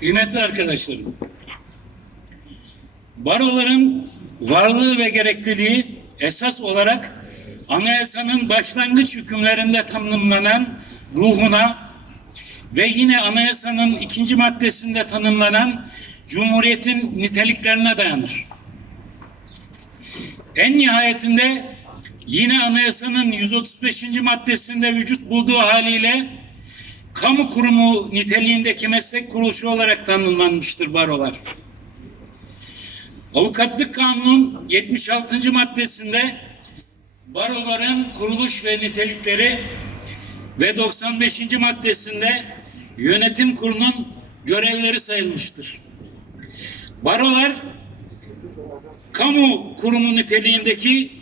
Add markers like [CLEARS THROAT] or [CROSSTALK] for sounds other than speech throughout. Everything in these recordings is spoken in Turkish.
Kıymetli arkadaşlarım, baroların varlığı ve gerekliliği esas olarak anayasanın başlangıç hükümlerinde tanımlanan ruhuna ve yine anayasanın ikinci maddesinde tanımlanan cumhuriyetin niteliklerine dayanır. En nihayetinde yine anayasanın 135. maddesinde vücut bulduğu haliyle kamu kurumu niteliğindeki meslek kuruluşu olarak tanımlanmıştır barolar. Avukatlık Kanunu'nun 76. maddesinde baroların kuruluş ve nitelikleri ve 95. maddesinde yönetim kurulunun görevleri sayılmıştır. Barolar kamu kurumu niteliğindeki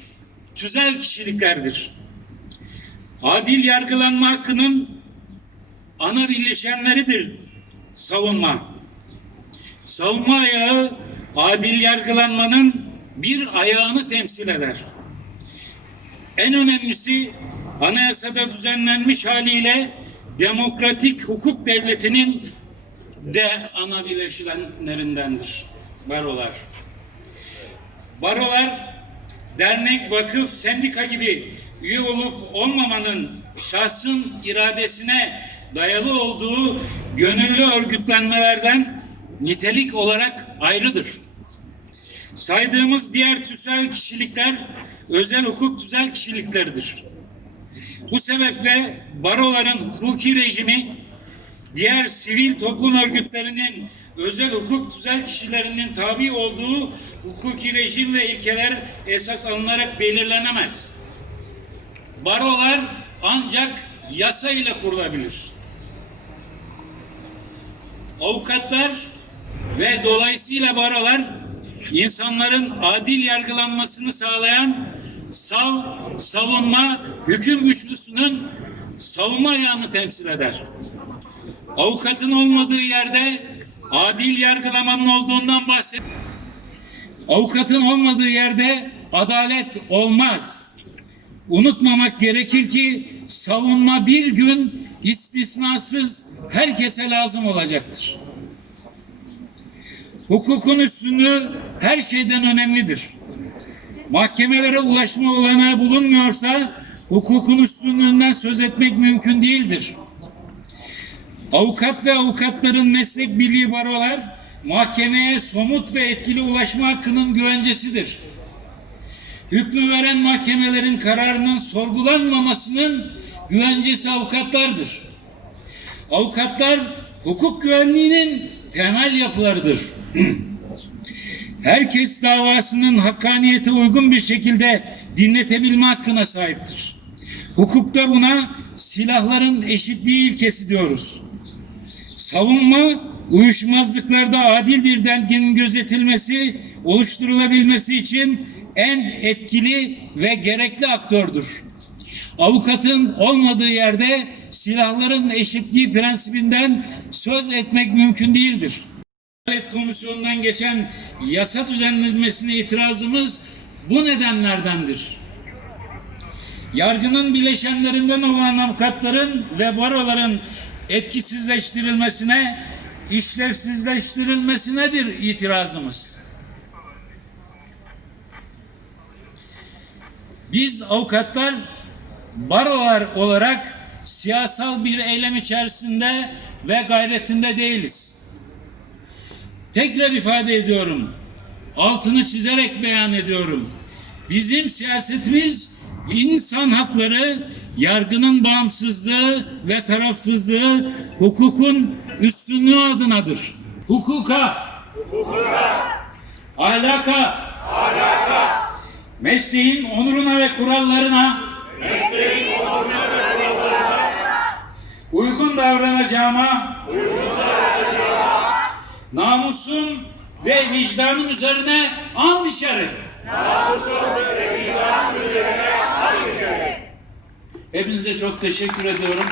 tüzel kişiliklerdir. Adil yargılanma hakkının ana birleşenleridir savunma. Savunma ayağı adil yargılanmanın bir ayağını temsil eder. En önemlisi anayasada düzenlenmiş haliyle demokratik hukuk devletinin de ana bileşenlerindendir barolar. Barolar dernek, vakıf, sendika gibi üye olup olmamanın şahsın iradesine dayalı olduğu gönüllü örgütlenmelerden nitelik olarak ayrıdır. Saydığımız diğer tüzel kişilikler özel hukuk tüzel kişilikleridir. Bu sebeple baroların hukuki rejimi diğer sivil toplum örgütlerinin özel hukuk tüzel kişilerinin tabi olduğu hukuki rejim ve ilkeler esas alınarak belirlenemez. Barolar ancak yasa ile kurulabilir. Avukatlar ve dolayısıyla barolar insanların adil yargılanmasını sağlayan sav, savunma, hüküm üçlüsünün savunma ayağını temsil eder. Avukatın olmadığı yerde adil yargılamanın olduğundan bahsediyor. Avukatın olmadığı yerde adalet olmaz. Unutmamak gerekir ki savunma bir gün istisnasız herkese lazım olacaktır. Hukukun üstünlüğü her şeyden önemlidir. Mahkemelere ulaşma olanağı bulunmuyorsa hukukun üstünlüğünden söz etmek mümkün değildir. Avukat ve avukatların meslek birliği barolar mahkemeye somut ve etkili ulaşma hakkının güvencesidir. Hükmü veren mahkemelerin kararının sorgulanmamasının güvencesi avukatlardır. Avukatlar hukuk güvenliğinin temel yapılarıdır. [CLEARS THROAT] Herkes davasının hakkaniyete uygun bir şekilde dinletebilme hakkına sahiptir. Hukukta buna silahların eşitliği ilkesi diyoruz. Savunma, uyuşmazlıklarda adil bir dengenin gözetilmesi, oluşturulabilmesi için en etkili ve gerekli aktördür. Avukatın olmadığı yerde silahların eşitliği prensibinden söz etmek mümkün değildir. Adalet Komisyonu'ndan geçen yasa düzenlenmesine itirazımız bu nedenlerdendir. Yargının bileşenlerinden olan avukatların ve baroların etkisizleştirilmesine, işlevsizleştirilmesinedir itirazımız. Biz avukatlar barolar olarak siyasal bir eylem içerisinde ve gayretinde değiliz. Tekrar ifade ediyorum. Altını çizerek beyan ediyorum. Bizim siyasetimiz insan hakları, yargının bağımsızlığı ve tarafsızlığı, hukukun üstünlüğü adınadır. Hukuka, ahlaka, mesleğin onuruna ve kurallarına, uygun davranacağıma, namusum ve vicdanım üzerine and içerim. Hepinize çok teşekkür ediyorum.